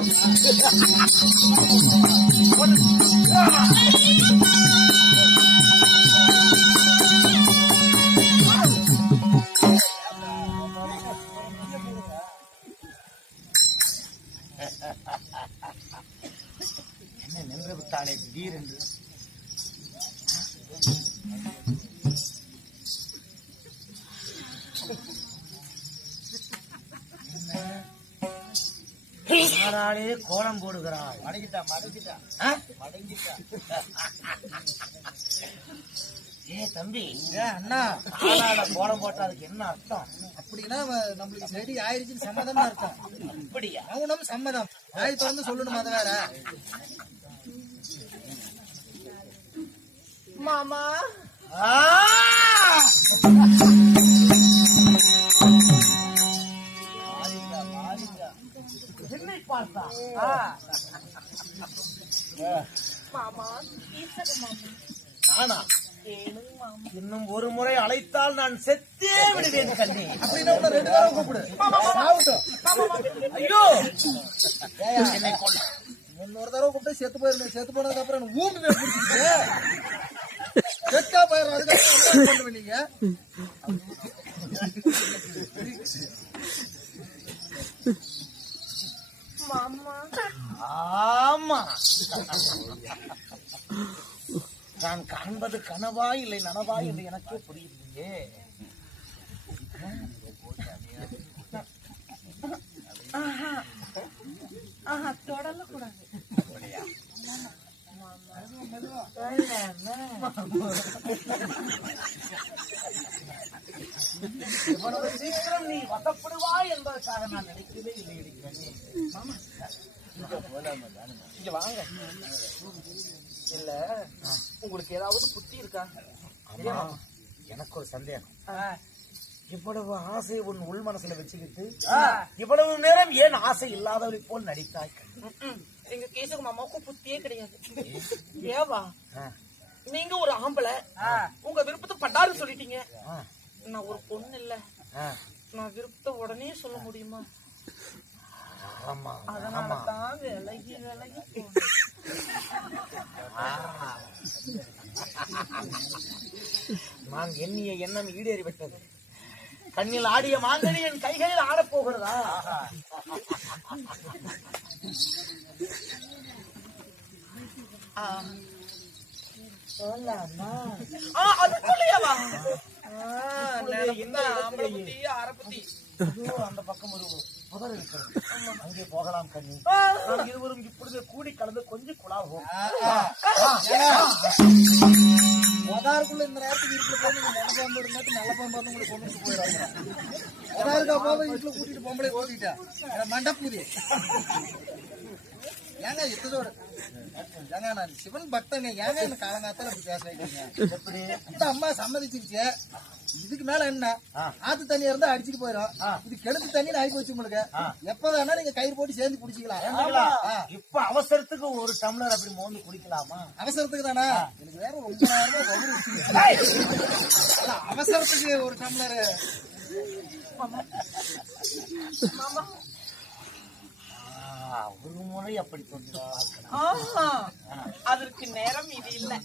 என்ன நின்று விட்டாளே திடீரென்று. யாராலே கோலம் போடுகிறாள்? மடங்கிட்டா. ஏ தம்பி, அண்ணா கோலம் போட்டா அதுக்கு என்ன அர்த்தம்? அப்படின்னா நம்மளுக்கு ரெடி ஆயிடுச்சுன்னு சம்மதமா இருக்கும். அப்படியா? மௌனம் சம்மதம். வாய் திறந்து சொல்லணும். அது வேற. மாமா என்னை பார்த்தா மாமா நானா? இன்னும் ஒரு முறை அழைத்தால் நான் செத்தே விடுவேன் கண்ணி. அப்படின்னா உன்னை 2 தடவை கூப்பிடு. ஐயோ என்னை கொல்ல. இன்னொரு தடவை கூப்பிட்டு செத்து போயிருந்தேன். செத்து போனதுக்கு அப்புறம் ஊம்பு பிடிச்சிட்டு செத்தா போயிடும். அதுக்கு கொண்டு நீங்க ஆமா. நான் காண்பது கனவா இல்லை நனவா என்று எனக்கே புரியலையே. தொடல கூடாது. இவ்வளவு சீக்கிரம் நீ வசப்படுவா என்பதற்காக நான் நினைக்கவே இல்லை. இங்க வாங்க. இல்ல உங்களுக்கு ஏதாவது புத்தி இருக்கா? எனக்கு ஒரு சந்தேகம். இவ்வளவு ஆசையை உன் உள் மனசுல வச்சுக்கிட்டு இவ்வளவு நேரம் ஏன் ஆசை இல்லாதவரை போல் நடித்தாய்? எங்க கேசுக்கு மாமாவுக்கும் புத்தியே கிடையாது. ஏவா நீங்க ஒரு ஆம்பளை, உங்க விருப்பத்தை பட்டாரு சொல்லிட்டீங்க. நான் ஒரு பொண்ணு இல்ல, நான் விருப்பத்தை உடனே சொல்ல முடியுமா? அதனாலதான் விலகி நான் எண்ணிய எண்ணம் ஈடேறிவிட்டது. கண்ணில் ஆடிய மாங்கனி என் கைகளில் ஆடப்போகிறதா? அந்த பக்கம் ஒரு புதர் இருக்கிறது, அங்கே போகலாம் கண்ணி. இருவரும் இப்பொழுது கூடி கலந்து கொஞ்சம் குழாவோம். உதாருக்குள்ள இந்த நேரத்துக்கு வீட்டுல போய் நீங்க நல்ல பாம்பு இருந்தாட்டு நல்ல பாம்பு வந்து உங்களுக்கு கொண்டு போயிடாங்க. உதாருக்கா போக வீட்டுல கூட்டிட்டு பொம்பளை ஓட்டிட்டா மண்டப்பூதி. ஏங்க இத்தோட ஏங்க நான் சிவன் பக்தங்க. ஏங்க என்ன காலங்காத்தால அப்படி பேச வைக்கிறீங்க? எப்படி அந்த அம்மா சம்மதிச்சிருச்சு. இதுக்கு மேல என்ன? ஆத்து தண்ணியா இருந்தா அடிச்சுட்டு போயிடும். இது கிணத்து தண்ணி ஆகி போச்சு உங்களுக்கு. எப்பதானா நீங்க கயிறு போட்டு சேர்ந்து குடிச்சிக்கலாம். இப்ப அவசரத்துக்கு ஒரு டம்ளர் அப்படி மோந்து குடிக்கலாமா? அவசரத்துக்கு தானே? எனக்கு வேற ரொம்ப நேரமா அவசரத்துக்கு ஒரு டம்ளர். ஒரு முறை அப்படி சொன்னார். அதற்கு நேரம் இது இல்லை.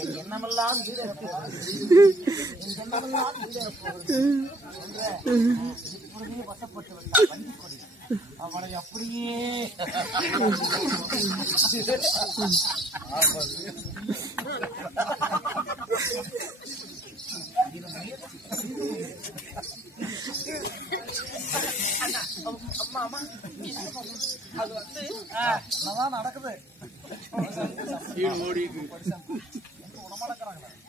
என் எண்ணமெல்லாம் இப்பொழுதே வசப்பட்டு விட்டான். வண்டி கொடி அவனை அப்படியே அது வந்து என்னதான் நடக்குது?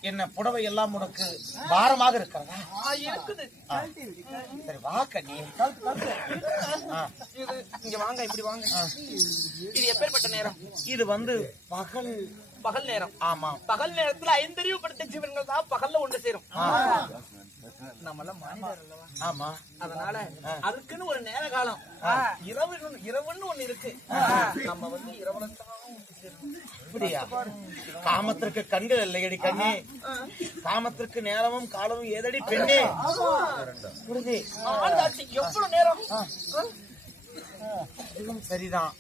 என்ன புடவை எல்லாம் உனக்கு பாரமாக இருக்கிறதா? இருக்குது. சரி வா கண்ணி. இங்க வாங்க, இப்படி வாங்க. இது எப்பேற்பட்ட நேரம்? இது வந்து பகல் நேரம். ஆமா, பகல் நேரத்துல 5 அறிவு படுத்த ஜீவன்கள் தான் பகல்ல ஒன்று சேரும். நம்மளாம் மனிதர் அல்லவா? ஆமா. அதனால அதுக்குன்னு ஒரு நேர காலம், இரவுன்னு ஒண்ணு இருக்கு. நம்ம வந்து இரவுல தான் ஒன்று சேரும். அப்படியா? காமத்திற்கு கண்கள் இல்லையடி கண்ணே, காமத்திற்கு நேரமும் காலமும் ஏதடி பெண்ணே? புரியுது. எவ்வளவு நேரம்? இதுவும் சரிதான்.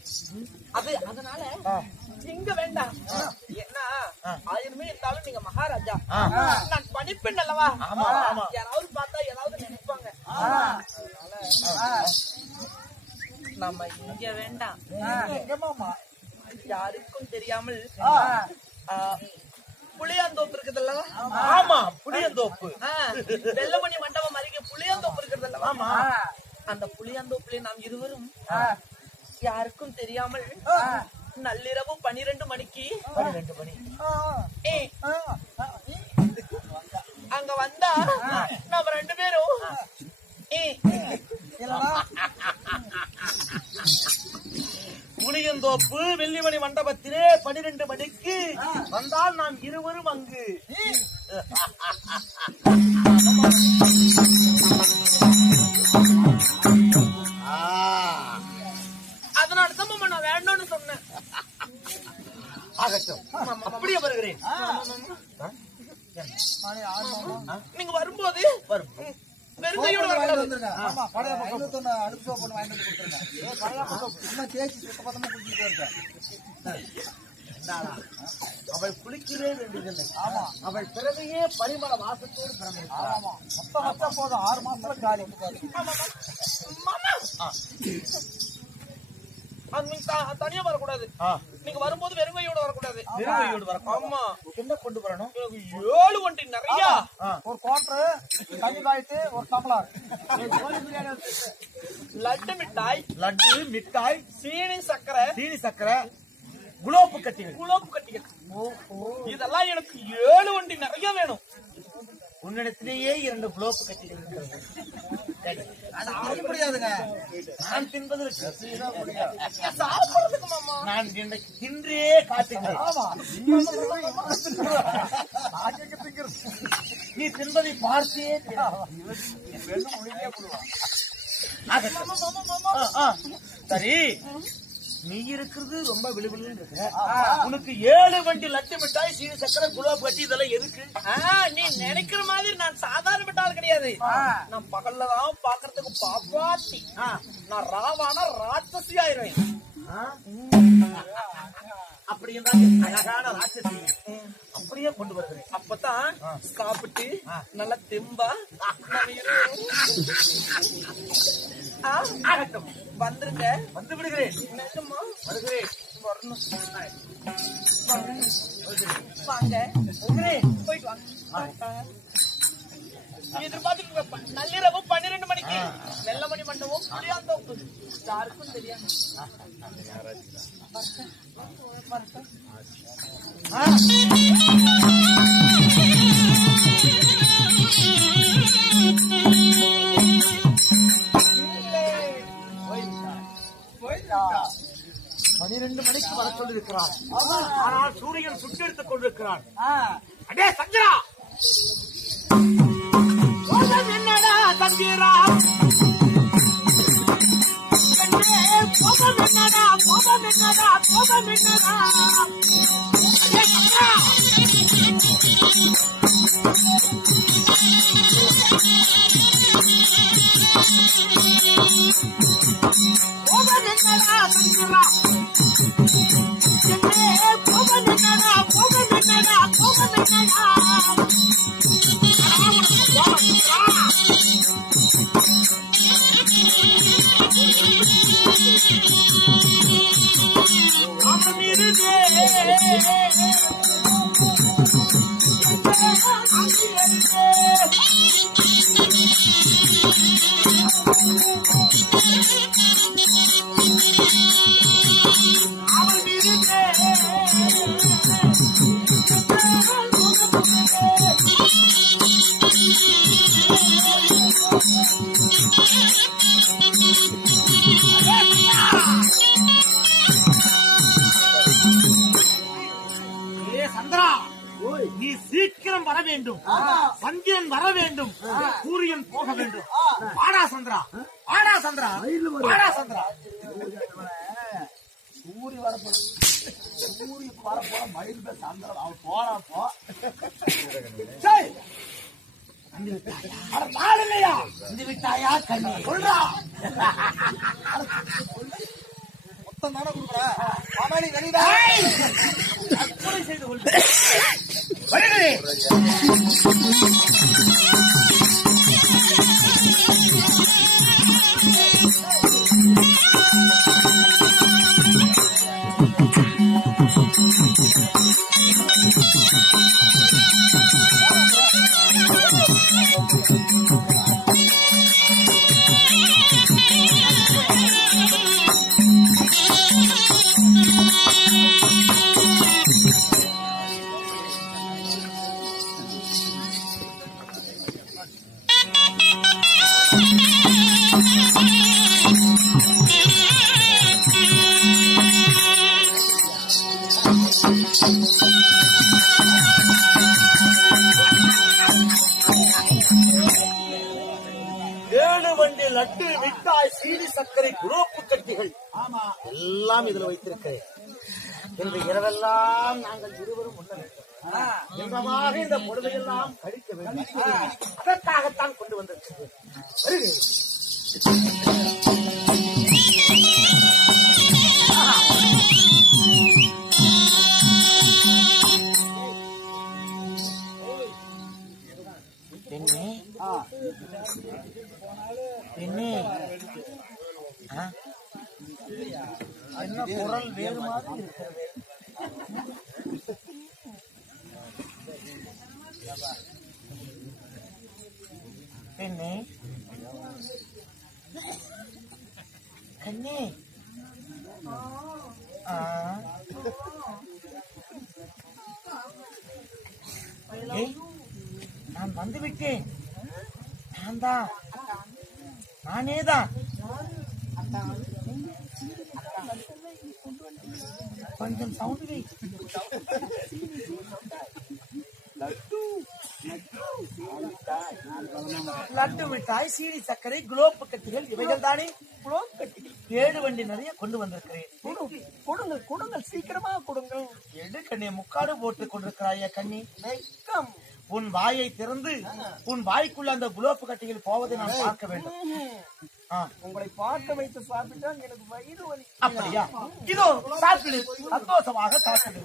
அதனால இங்க வேண்டாம். என்ன ஆயிரமே இருந்தாலும் நீங்க மகாராஜா, நான் பணிப்பெண் அல்லவா? யாராவது பார்த்தா ஏதாவது நினைப்பாங்க. நம்ம இங்க வேண்டாம். யாருக்கும் தெரியாமல் புளியாந்தோப்பு இருக்குதுல்ல? ஆமா, புளியந்தோப்பு. வெள்ளமணி மண்டபம் அருகே புளியாந்தோப்பு இருக்குதுல்ல? அந்த புளியாந்தோப்புல நாம் இருவரும் யாருக்கும் தெரியாமல் நள்ளிரவு 12 மணிக்கு 12 மணி அங்க வந்தா நம்ம 2 பேரும் புளியந்தோப்பு வெள்ளிமணி மண்டபத்திலே 12 மணிக்கு வந்தால் நாம் இருவரும் அங்கு. அதனாலதான் நான் வேண்டாம்னு சொன்னேன். ஆகட்டும், அப்படியே வருகிறேன். நீங்க வரும்போது வரும். வெறுங்கையோட வரக்கூடாது. அவள் குளிக்கவே வேண்டியதில்லை. அவள் பிறவையே பரிமள வாசத்தோடு பிறந்திருக்கிறாள். போதும் 6 மாசத்துல காலி. தனியா வரக்கூடாது. நீங்க வரும்போது வெறுங்கையோட வரக்கூடாது. வெறுங்கையோடு வர. ஆமா. என்ன கொண்டு வரணும்? 7 வண்டி நிறைய, ஒரு குவார்டர், தண்ணி காய்த்து, ஒரு டம்ளர், லட்டு மிட்டாய், லட்டு மிட்டாய், சீனி சக்கரை, குலோப்பு கட்டிகள். இதெல்லாம் எனக்கு 7 வண்டி நிறைய வேணும். உன்னிடத்திலேயே 2 குலோப்பு கட்டிகள் இருக்கிறது. முடியாதுங்க. நான் தின்பது சாப்பிடுறதுக்கு மாமா நான் இன்றைக்கு தின்றே காட்டுகிறேன். நீ தின்பதை பார்த்தே சரி. நீ இருக்கிறது ரொம்ப விழுவிழுன்னு இருக்க. உனக்கு 7 வண்டி லட்டு மிட்டாய், சீனி சக்கரை, குலாப் கட்டி இதெல்லாம் எதுக்கு? நீ நினைக்கிற மாதிரி நான் சாதாரண மிட்டால் கிடையாது. நான் பகல்லதான் பாக்குறதுக்கு பாப்பாட்டி, நான் ராவானா ராட்சசி ஆயிருவேன். அப்படி என்றால் அழகான ராட்சசி அப்படியே கொண்டு வருகிறேன். அப்பதான் சாப்பிட்டு நல்லா தெம்பா ஆகட்டும், வந்துருங்க. வந்து விடுகிறேன். நிஜமா வருகிறேன். வரணும். வாங்க, போயிட்டு வாங்க. எதிர்பார்த்து நள்ளிரவு 12 மணிக்கு வெள்ளமணி மண்டபம் புளியாந்தோப்பு. யாருக்கும் தெரியாது. பன்னிரண்டு மணிக்கு வர சொல்லிருக்கிறான். ஆனால் சூரியன் சுட்டெடுத்துக் கொண்டிருக்கிறான். அடே சந்திரா, என்னடா சந்திரா, கோபம் என்னடா, கோபம் என்னடா, கோபம் என்னடா, அடே சந்திரா, கோபம் என்னடா சந்திரா, கோபம் என்னடா, கோபம் என்னடா, கோபம் என்னடா, சந்திரா, நீ சீக்கிரம் வர வேண்டும். சந்திரன் வர வேண்டும். சூரியன் போக வேண்டும். வாடா சந்திரா, வாடா சந்திரா, வாடா சந்திரா. சூரிய வரப்போ மயில் பேச அந்த அவன் போறாப்போ இல்லையா இந்த விட்டாயா கண்ணி சொல்றா மொத்தம் தானே கொடுக்குறா மாமாடி வெளியிடா செய்து வருகிறேன். லட்டு மிட்டாய் சீனி சர்க்கரை குரோப்பு கட்டிகள் எல்லாம் இதுல வைத்திருக்கிறேன். இன்று இரவெல்லாம் நாங்கள் இருவரும் உண்ண வேண்டும். இன்பமாக இந்த பொழுதையெல்லாம் கழிக்க வேண்டும். அதற்காகத்தான் கொண்டு வந்திருக்கிறேன். என்ன குரல் வேறு மாதிரி இருக்கிறது? பெண்ணே கண்ணே நான் வந்துவிட்டேன். நானேதான் கொஞ்சம் சவுண்ட் லட்டு மிட்டாய் சீனி சர்க்கரை குலோப் கட்டிகள் இவைகள் தானே. குலோப் கட்டிகள் 7 வண்டி நிறைய கொண்டு வந்திருக்கிறேன். கொடுங்கள் கொடுங்கள் சீக்கிரமா கொடுங்கள். எடு கண்ணே முக்காடு போட்டு கொண்டிருக்கிறாய கண்ணி. உன் வாயை திறந்து உன் வாய்க்குள்ள அந்த குலோப் கட்டிகள் போவதை நான் பார்க்க வேண்டும். உங்களை பார்க்க வைத்து சாப்பிட்டால் எனக்கு வயிறு வலி. அப்படியா? இதோ சாப்பிடு, சந்தோஷமாக சாப்பிடு.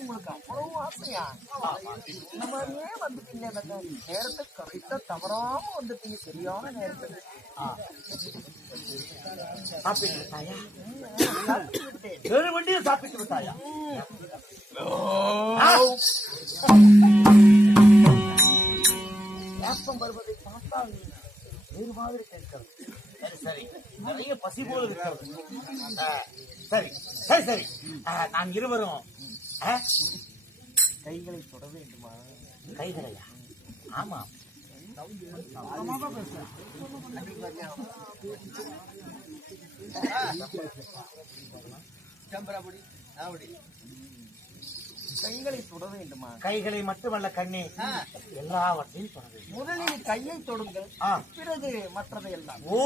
உங்களுக்கு அவ்வளவு ஆசையா? வந்துட்டீங்க நேரத்தை கரெக்டா தவறாம வந்துட்டீங்க. சரியான நேரத்துக்கு சாப்பிட்டு விட்டாயா? 7 வண்டியை சாப்பிட்டு விட்டாயா? ஏப்பம் வருவதை பார்த்தால் வேறு மாதிரி கேட்கிறது. சரி நிறைய பசி போல இருக்கிறது. சரி சரி சரி நான் இருவரும் கைகளை தொட வேண்டுமா? கைகளையா? ஆமா கைகளை தொட வேண்டுமா? கைகளை மட்டுமல்ல கண்ணே, எல்லாவற்றையும் தொட வேண்டும். முதலில் கையை தொடுங்கள், பிறகு மற்றதை எல்லாம். ஓ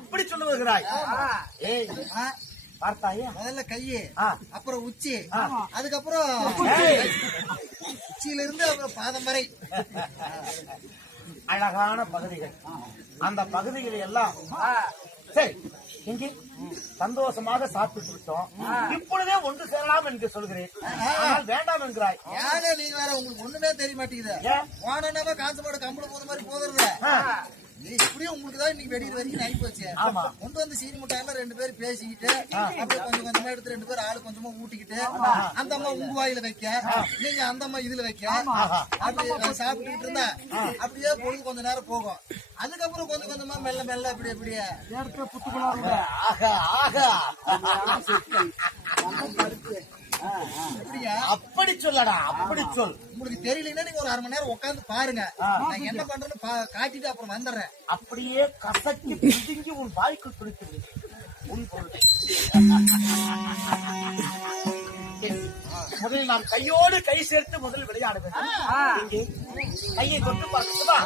அப்படி சொல்ல வருகிறாய். ஏய் பார்த்தாயா? முதல்ல கையே, அப்புறம் உச்சி, அதுக்கப்புறம் உச்சியில இருந்து அப்புறம் பாதம் வரை அழகான பகுதிகள். அந்த பகுதிகளை எல்லாம் சரி இங்கே சந்தோஷமாக சாப்பிட்டு விட்டோம். இப்பொழுதே ஒன்று சேரலாம் என்று சொல்கிறேன். வேண்டாம் என்கிறாய். யாரே நீங்க வேற, உங்களுக்கு ஒண்ணுமே தெரிய மாட்டேங்குது. போனோன்னா காசு போட கம்பளம் போத மாதிரி போதுறது. இப்படியும் உங்களுக்கு தான் இன்னைக்கு வெடிக்கிற வரைக்கும் ஆகி போச்சு. கொண்டு வந்து சீனி முட்டாயெல்லாம் 2 பேரும் பேசிக்கிட்டு அப்படியே கொஞ்சம் கொஞ்சமா எடுத்து 2 பேரும் ஆளு கொஞ்சமா ஊட்டிக்கிட்டு அந்த அம்மா உங்க வாயில வைக்க, நீங்க அந்த அம்மா இதுல வைக்க, அப்படி சாப்பிட்டுக்கிட்டு இருந்தா அப்படியே பொழுது கொஞ்ச நேரம் போகும். அதுக்கப்புறம் கொஞ்சம் கொஞ்சமா மெல்ல மெல்ல அப்படி அப்படியே அப்படி சொல்லடா, அப்படி சொல். உங்களுக்கு தெரியலன்னா நீங்க ஒரு 1/2 மணி நேரம் உட்காந்து பாருங்க. நான் என்ன பண்றேன்னு காட்டிட்டு அப்புறம் வந்துடுறேன். அப்படியே கசக்கி பிடிங்கி உன் வாய்க்குள் துடித்து உன் பொருள் முதலில் நாம் கையோடு கை சேர்த்து முதல் விளையாட வேண்டும். இங்கே கையை தொட்டு பார்க்கட்டுமா?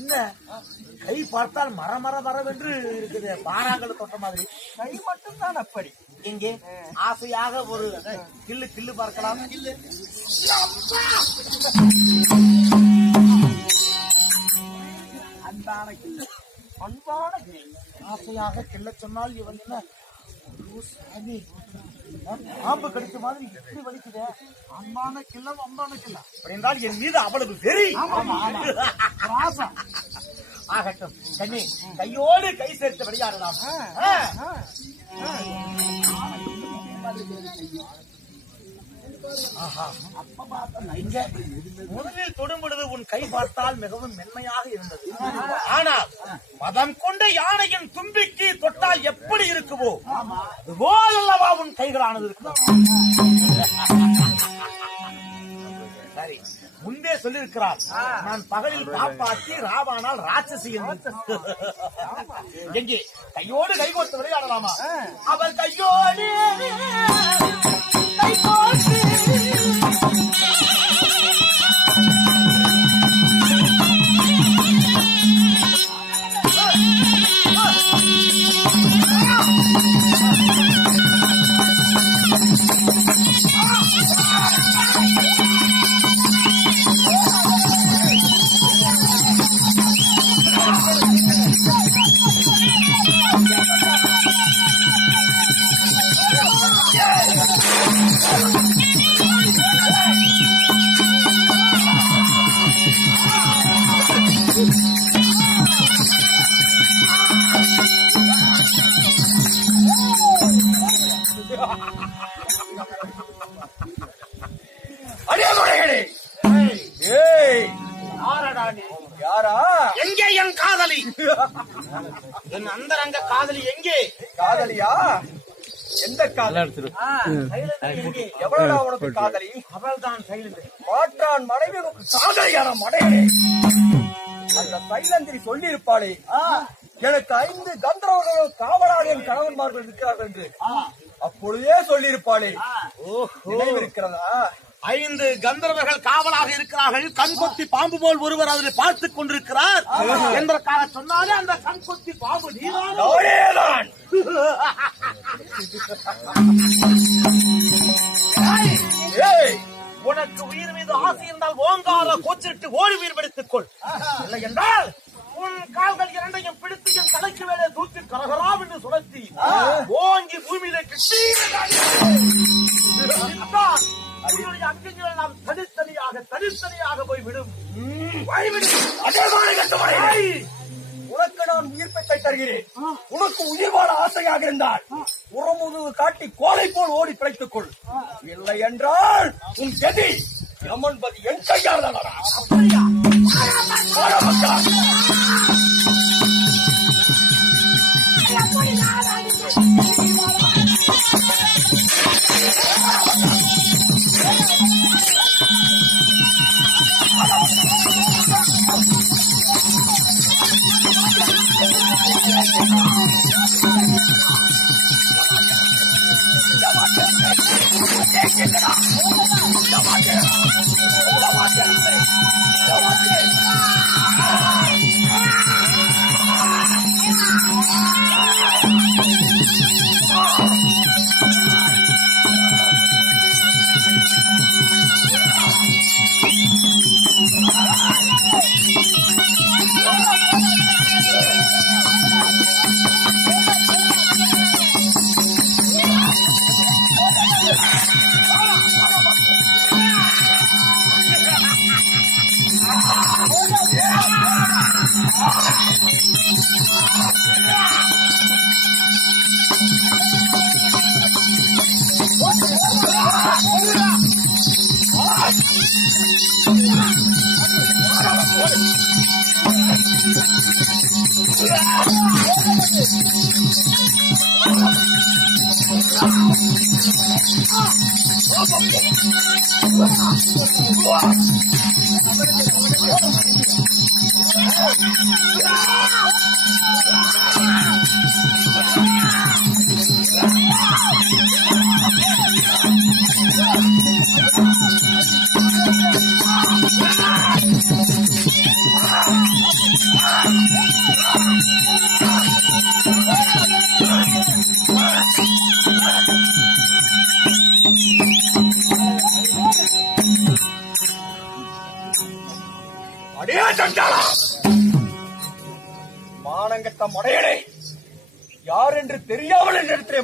என்ன கை பார்த்தால் மரவென்று இருக்குது, பாறாங்கல் தொட்ட மாதிரி. கை மட்டும் தான் அப்படி. இங்கே ஆசையாக ஒரு கிள்ளு பார்க்கலாம். அன்பான கிள்ளு, அன்பான ஆசையாக கிள்ள சொன்னால் இவன் என்ன ஆம்பு கடிச்ச மாதிரி எப்படி வலிக்குது? அன்பான கிள்ளம், அன்பான கிள்ளம் அப்படின்றால் என் மீது அவ்வளவு வெறி. ஆகட்டும் கண்ணி, கையோடு கை சேர்த்து விளையாடலாம். முதலில் தொடும் பொழுது உன் கை பார்த்தால் மிகவும் மென்மையாக இருந்தது. ஆனால் மதம் கொண்ட யானையின் தும்பிக்கு தொட்டால் எப்படி இருக்குவோ அதுபோல் அல்லவா உன் கைகளானது இருக்கும். சரி, முன்பே சொல்லியிருக்கிறார், நான் பகலில் பாப்பாத்தி ராவானால் ராட்சசி என்று. எங்கே கையோடு கைகோர்த்து விளையாடலாமா? அவள் கையோடு கைகோர்த்து எங்கே என் காதலி? என் அந்தரங்க காதலி எங்கே? காதலியா? எந்த காதலி? எவ்வளவு உனக்கு காதலி? அவள் தான் சைலந்து. மாற்றான் மனைவி காதலியான மனைவி. அந்த சைலந்திரி சொல்லி இருப்பாளே, எனக்கு 5 கந்தர்வர்கள் காவலாக என் கணவன்மார்கள் இருக்கிறார்கள் என்று அப்பொழுதே சொல்லி இருப்பாளே, இருக்கிறதா? 5 கந்தர்வர்கள் காவலாக இருக்கிறார்கள். கண்கொத்தி பாம்பு போல் ஒருவர் அதில் பார்த்துக் கொண்டிருக்கிறார் என்பதற்காக சொன்னாலே அந்த கண்கொத்தி பாம்பு நீதான். உனக்கு உயிர் மீது ஆசை இருந்தால் ஓங்கார கோச்சிட்டு ஓடி உயிர் பிடித்துக் கொள். இல்லை என்றால் உன் கால்கள் இரண்டையும் பிடித்து என் தலைக்கு மேலே தூக்கி கரகராம் என்று சுழற்றி ஓங்கி பூமியிலே கிட்டி அங்கங்கள் நாம் தனித்தனியாக போய்விடும். உனக்கு நான் உயிர் பெற்றை தருகிறேன். உனக்கு உயிர் வாழ ஆசையாக இருந்தால் புறமுதுகு காட்டி கோலை போல் ஓடி பிழைத்துக் கொள். இல்லை என்றால் உன் கதி யமன்பதி என் கையால் தான். அடியா சண்டாளா, மானங்கட்ட முடையடே, யார் என்று தெரியாமல் என்னிடத்திலே